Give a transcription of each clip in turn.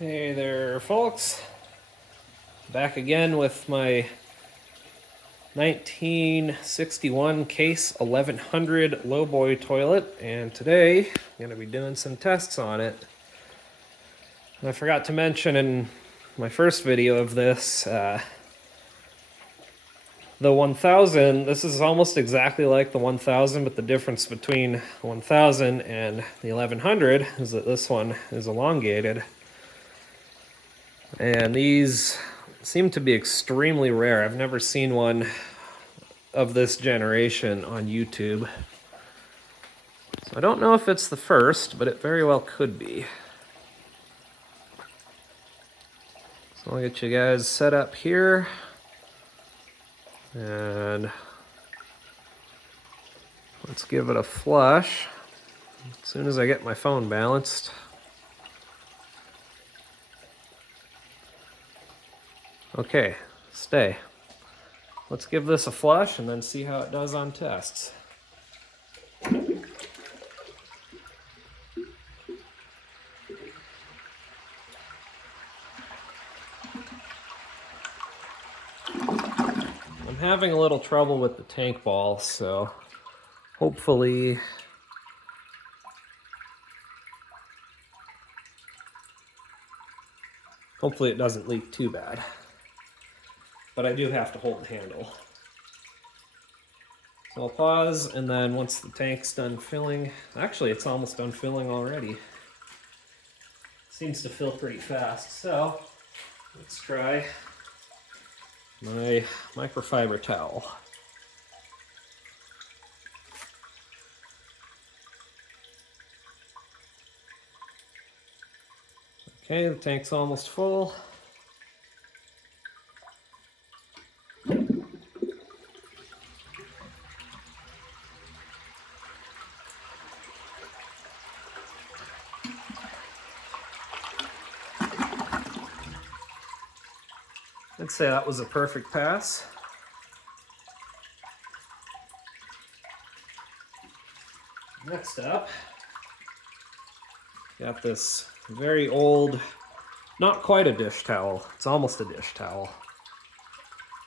Hey there, folks. Back again with my 1961 Case 1100 Lowboy toilet, and today I'm going to be doing some tests on it. And I forgot to mention in my first video of this, the 1000, this is almost exactly like the 1000, but the difference between 1000 and the 1100 is that this one is elongated. And these seem to be extremely rare. I've never seen one of this generation on YouTube. So I don't know if it's the first, but it very well could be. So I'll get you guys set up here. And let's give it a flush as soon as I get my phone balanced. Okay, stay. Let's give this a flush and then see how it does on tests. I'm having a little trouble with the tank ball, so hopefully it doesn't leak too bad. But I do have to hold the handle. So I'll pause, and then once the tank's done filling, actually it's almost done filling already. Seems to fill pretty fast, so let's try my microfiber towel. Okay, the tank's almost full. I'd say that was a perfect pass. Next up, got this very old, not quite a dish towel. It's almost a dish towel.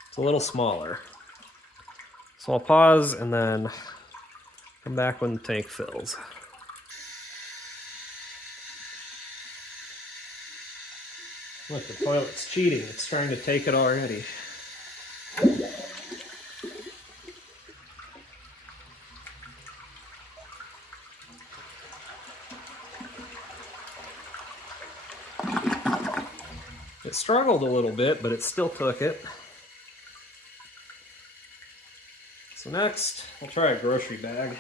It's a little smaller. So I'll pause and then come back when the tank fills. Look, the toilet's cheating. It's trying to take it already. It struggled a little bit, but it still took it. So next, I'll try a grocery bag.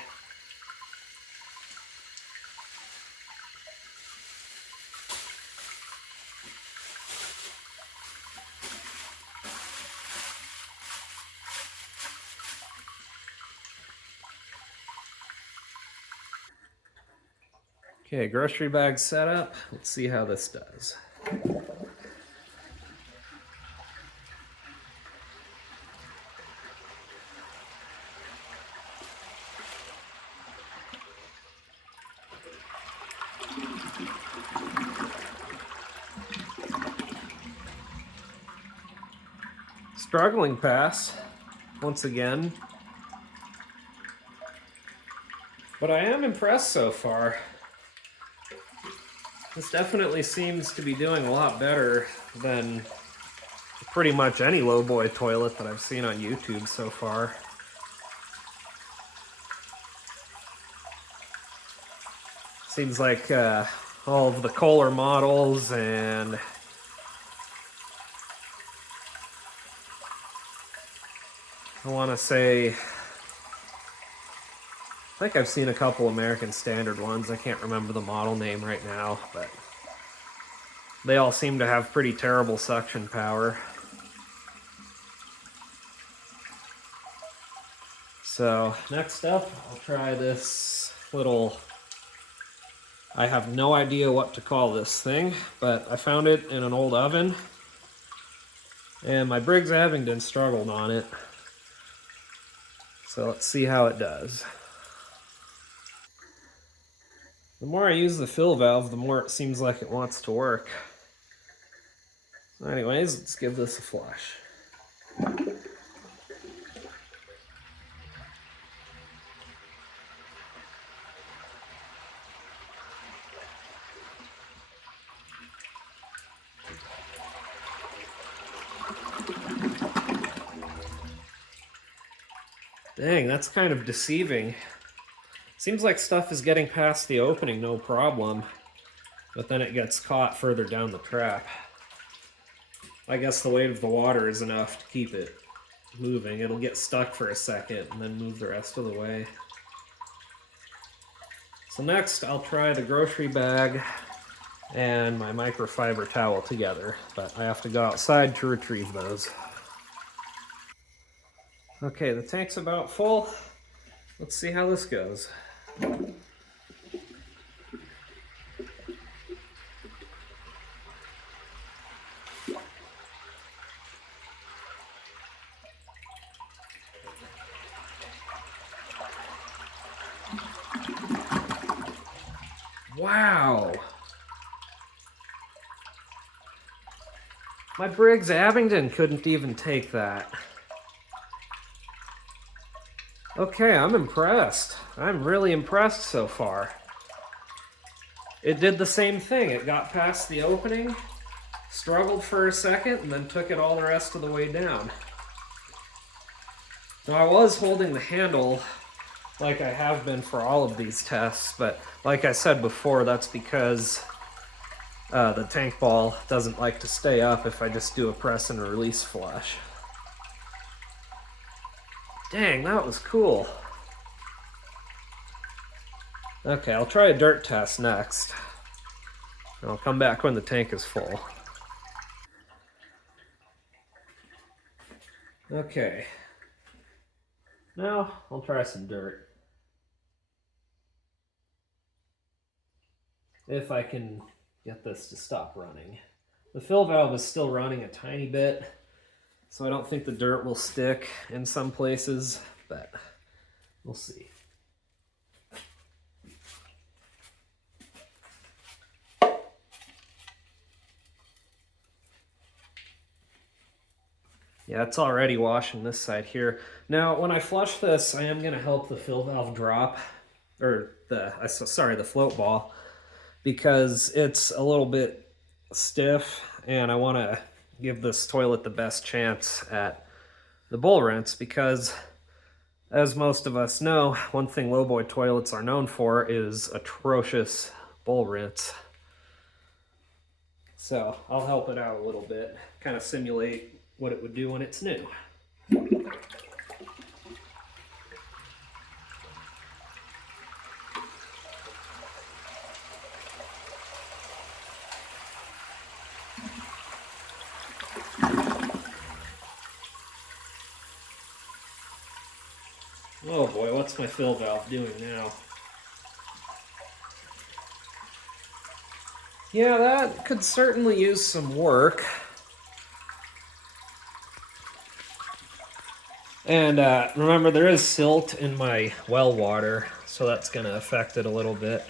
Okay, grocery bag set up. Let's see how this does. Struggling pass, once again. But I am impressed so far. This definitely seems to be doing a lot better than pretty much any Lowboy toilet that I've seen on YouTube so far. Seems like all of the Kohler models and I want to say, I think I've seen a couple American Standard ones. I can't remember the model name right now, but they all seem to have pretty terrible suction power. So next up, I'll try this little, I have no idea what to call this thing, but I found it in an old oven, and my Briggs Abingdon struggled on it. So let's see how it does. The more I use the fill valve, the more it seems like it wants to work. Anyways, let's give this a flush. Dang, that's kind of deceiving. Seems like stuff is getting past the opening no problem, but then it gets caught further down the trap. I guess the weight of the water is enough to keep it moving. It'll get stuck for a second and then move the rest of the way. So next I'll try the grocery bag and my microfiber towel together, but I have to go outside to retrieve those. Okay, the tank's about full. Let's see how this goes. Wow! My Briggs Abingdon couldn't even take that. Okay, I'm impressed. I'm really impressed so far. It did the same thing. It got past the opening, struggled for a second, and then took it all the rest of the way down. Now, I was holding the handle like I have been for all of these tests, but like I said before, that's because the tank ball doesn't like to stay up if I just do a press and release flush. Dang, that was cool. Okay, I'll try a dirt test next. I'll come back when the tank is full. Okay. Now, I'll try some dirt. If I can get this to stop running. The fill valve is still running a tiny bit, so I don't think the dirt will stick in some places, but we'll see. Yeah, it's already washing this side here. Now, when I flush this, I am going to help the fill valve drop, or the float ball, because it's a little bit stiff, and I want to give this toilet the best chance at the bowl rinse, because as most of us know, one thing Lowboy toilets are known for is atrocious bowl rinse. So I'll help it out a little bit, kind of simulate what it would do when it's new. Oh boy, what's my fill valve doing now? Yeah, that could certainly use some work. And remember, there is silt in my well water, so that's going to affect it a little bit.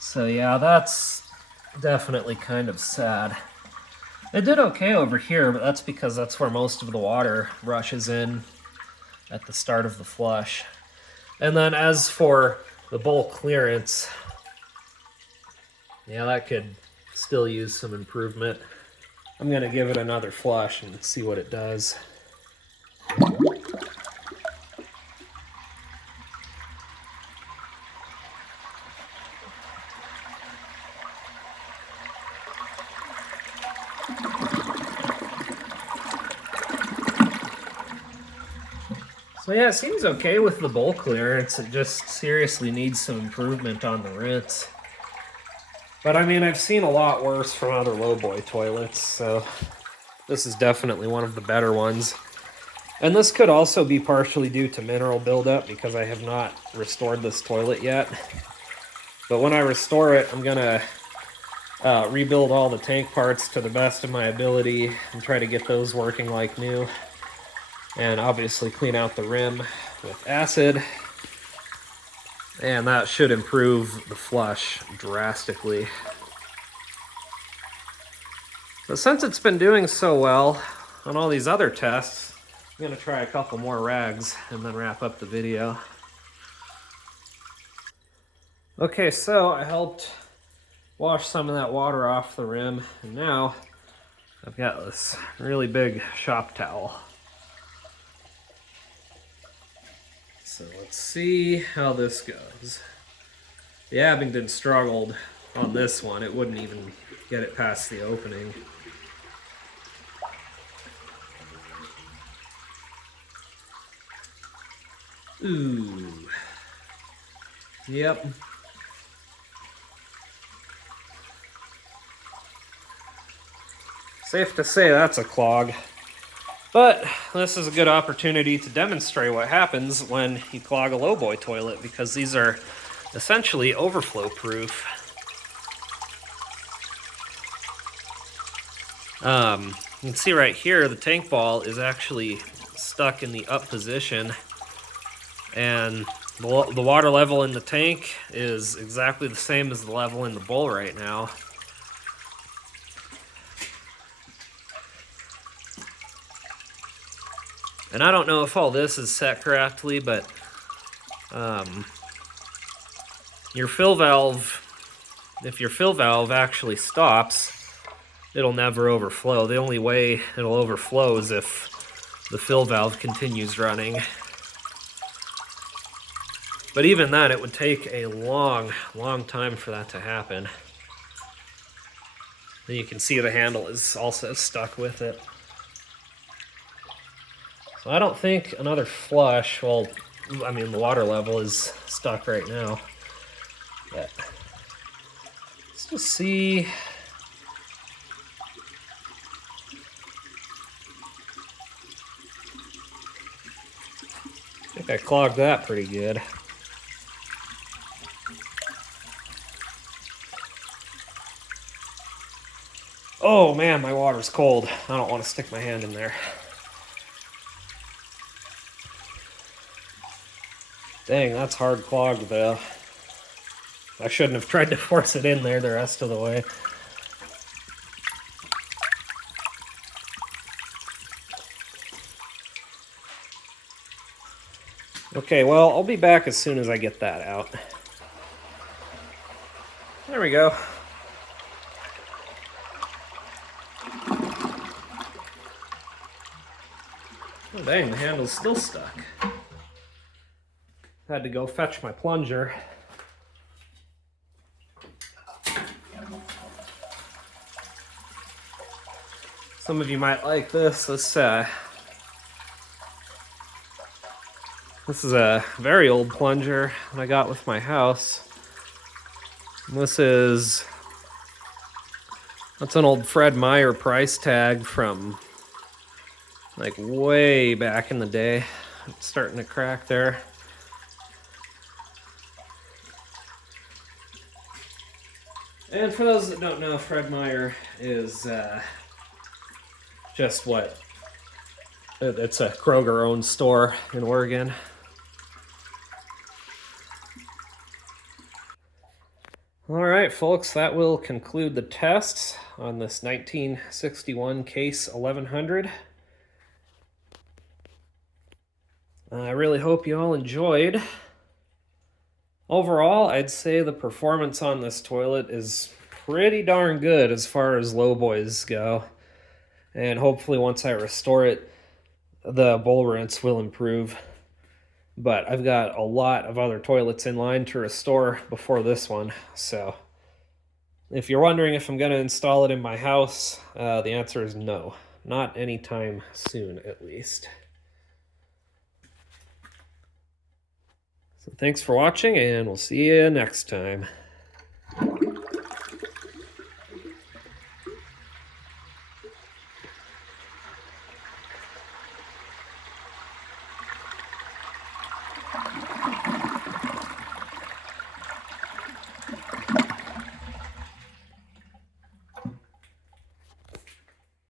So yeah, that's definitely kind of sad. It did okay over here, but that's because that's where most of the water rushes in at the start of the flush. And then as for the bowl clearance, yeah, that could still use some improvement. I'm going to give it another flush and see what it does. So yeah, it seems okay with the bowl clearance. It just seriously needs some improvement on the rinse. But I mean, I've seen a lot worse from other Lowboy toilets, so this is definitely one of the better ones. And this could also be partially due to mineral buildup because I have not restored this toilet yet. But when I restore it, I'm gonna rebuild all the tank parts to the best of my ability and try to get those working like new. And obviously clean out the rim with acid. And that should improve the flush drastically. But since it's been doing so well on all these other tests, I'm gonna try a couple more rags and then wrap up the video. Okay, so I helped wash some of that water off the rim, and now I've got this really big shop towel. So let's see how this goes. The Abingdon struggled on this one. It wouldn't even get it past the opening. Ooh. Yep. Safe to say that's a clog. But this is a good opportunity to demonstrate what happens when you clog a Lowboy toilet, because these are essentially overflow proof. You can see right here the tank ball is actually stuck in the up position, and the water level in the tank is exactly the same as the level in the bowl right now. And I don't know if all this is set correctly, but your fill valve, if your fill valve actually stops, it'll never overflow. The only way it'll overflow is if the fill valve continues running. But even then, it would take a long time for that to happen. And you can see the handle is also stuck with it. So I don't think another flush, well, I mean, the water level is stuck right now. But let's just see. I think I clogged that pretty good. Oh man, my water's cold. I don't want to stick my hand in there. Dang, that's hard clogged though. I shouldn't have tried to force it in there the rest of the way. Okay, well, I'll be back as soon as I get that out. There we go. Oh dang, the handle's still stuck. Had to go fetch my plunger. Some of you might like this. This is a very old plunger that I got with my house. And that's an old Fred Meyer price tag from like way back in the day. It's starting to crack there. And for those that don't know, Fred Meyer is just what? It's a Kroger-owned store in Oregon. All right, folks, that will conclude the tests on this 1961 Case 1100. I really hope you all enjoyed. Overall, I'd say the performance on this toilet is pretty darn good as far as Lowboys go. And hopefully once I restore it, the bowl rinse will improve. But I've got a lot of other toilets in line to restore before this one. So if you're wondering if I'm going to install it in my house, the answer is no. Not anytime soon, at least. So thanks for watching, and we'll see you next time.